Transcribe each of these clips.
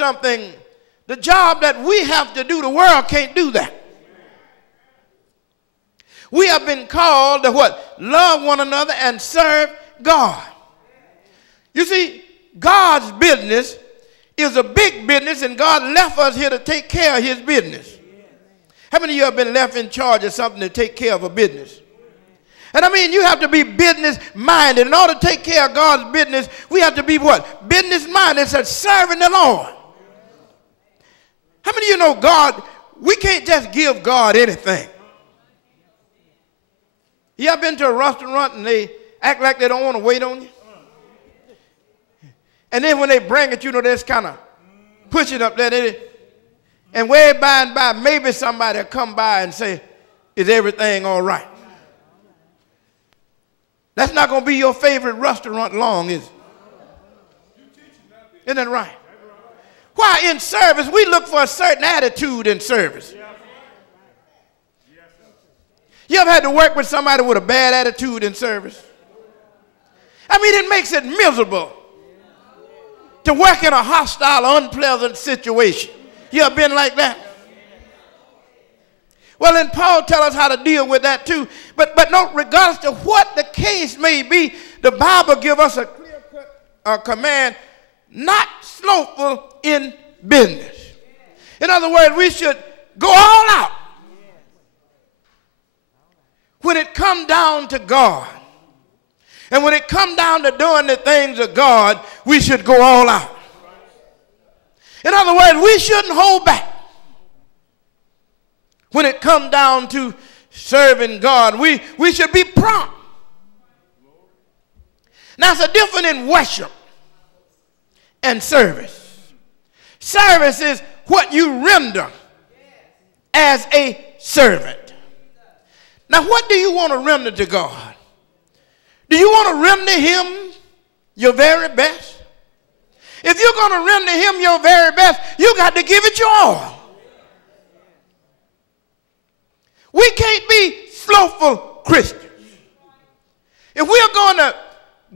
something. The job that we have to do, the world can't do that. We have been called to what? Love one another and serve God. You see, God's business is a big business, and God left us here to take care of his business. How many of you have been left in charge of something to take care of a business? And I mean, you have to be business-minded. In order to take care of God's business, we have to be what? Business-minded. It's serving the Lord. How many of you know God, we can't just give God anything. You ever been to a restaurant and they act like they don't want to wait on you? And then when they bring it, you know, they just kind of push it up there. And way by and by, maybe somebody will come by and say, is everything all right? That's not going to be your favorite restaurant long, is it? Isn't that right? Why in service, we look for a certain attitude in service. You ever had to work with somebody with a bad attitude in service? I mean, it makes it miserable to work in a hostile, unpleasant situation. You ever been like that? Well, then Paul tells us how to deal with that too. But no, regardless to what the case may be, the Bible gives us a clear-cut command, not slothful in business. In other words, we should go all out when it comes down to God. And when it comes down to doing the things of God, we should go all out. In other words, we shouldn't hold back. When it comes down to serving God, we should be prompt. Now, it's a difference in worship and service. Service is what you render as a servant. Now, what do you want to render to God? Do you want to render him your very best? If you're going to render him your very best, you got to give it your all. We can't be slothful Christians. If we're going to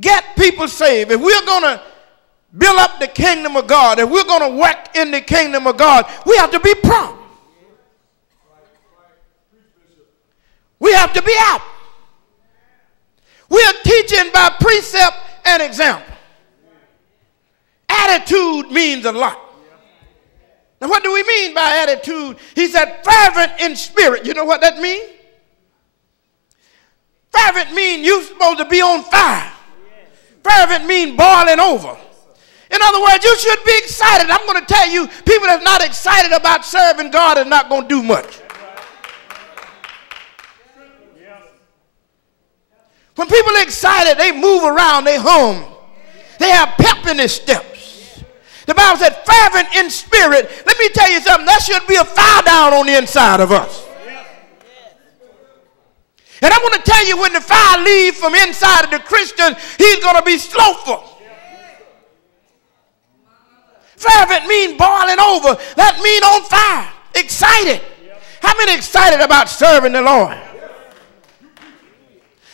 get people saved, if we're going to build up the kingdom of God, if we're going to work in the kingdom of God, we have to be prompt. We have to be out. We are teaching by precept and example. Attitude means a lot. Now, what do we mean by attitude? He said fervent in spirit. You know what that means? Fervent means you're supposed to be on fire. Fervent means boiling over. In other words, you should be excited. I'm going to tell you, people that's not excited about serving God is not going to do much. When people are excited, they move around, they hum. They have pep in their steps. The Bible said fervent in spirit. Let me tell you something. There should be a fire down on the inside of us. And I want to tell you, when the fire leaves from inside of the Christian, he's going to be slothful. Fervent means boiling over. That means on fire. Excited. How many excited about serving the Lord?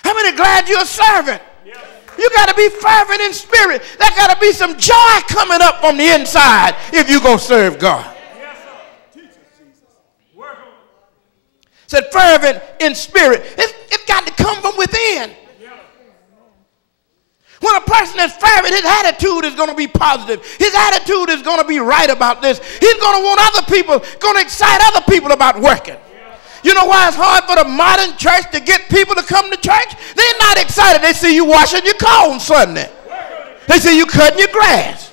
How many glad you're a servant? You got to be fervent in spirit. There got to be some joy coming up from the inside if you're going to serve God. Said fervent in spirit. It's got to come from within. When a person is fervent, his attitude is going to be positive. His attitude is going to be right about this. He's going to want other people, going to excite other people about working. You know why it's hard for the modern church to get people to come to church? They're not excited. They see you washing your car on Sunday. They see you cutting your grass.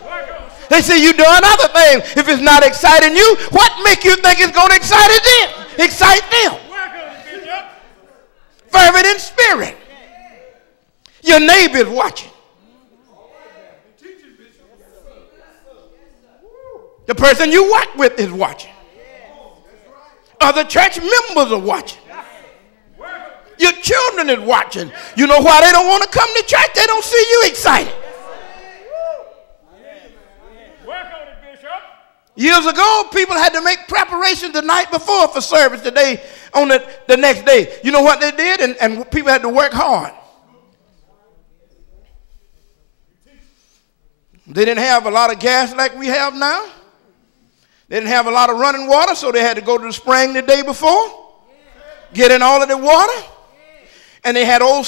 They see you doing other things. If it's not exciting you, what make you think it's going to excite them? Fervent in spirit. Your neighbor is watching. The person you work with is watching. Other church members are watching. Your children is watching. You know why they don't want to come to church? They don't see you excited. Years ago, people had to make preparations the night before for service today on the next day. You know what they did? And people had to work hard. They didn't have a lot of gas like we have now. They didn't have a lot of running water, so they had to go to the spring the day before, get in all of the water. And they had old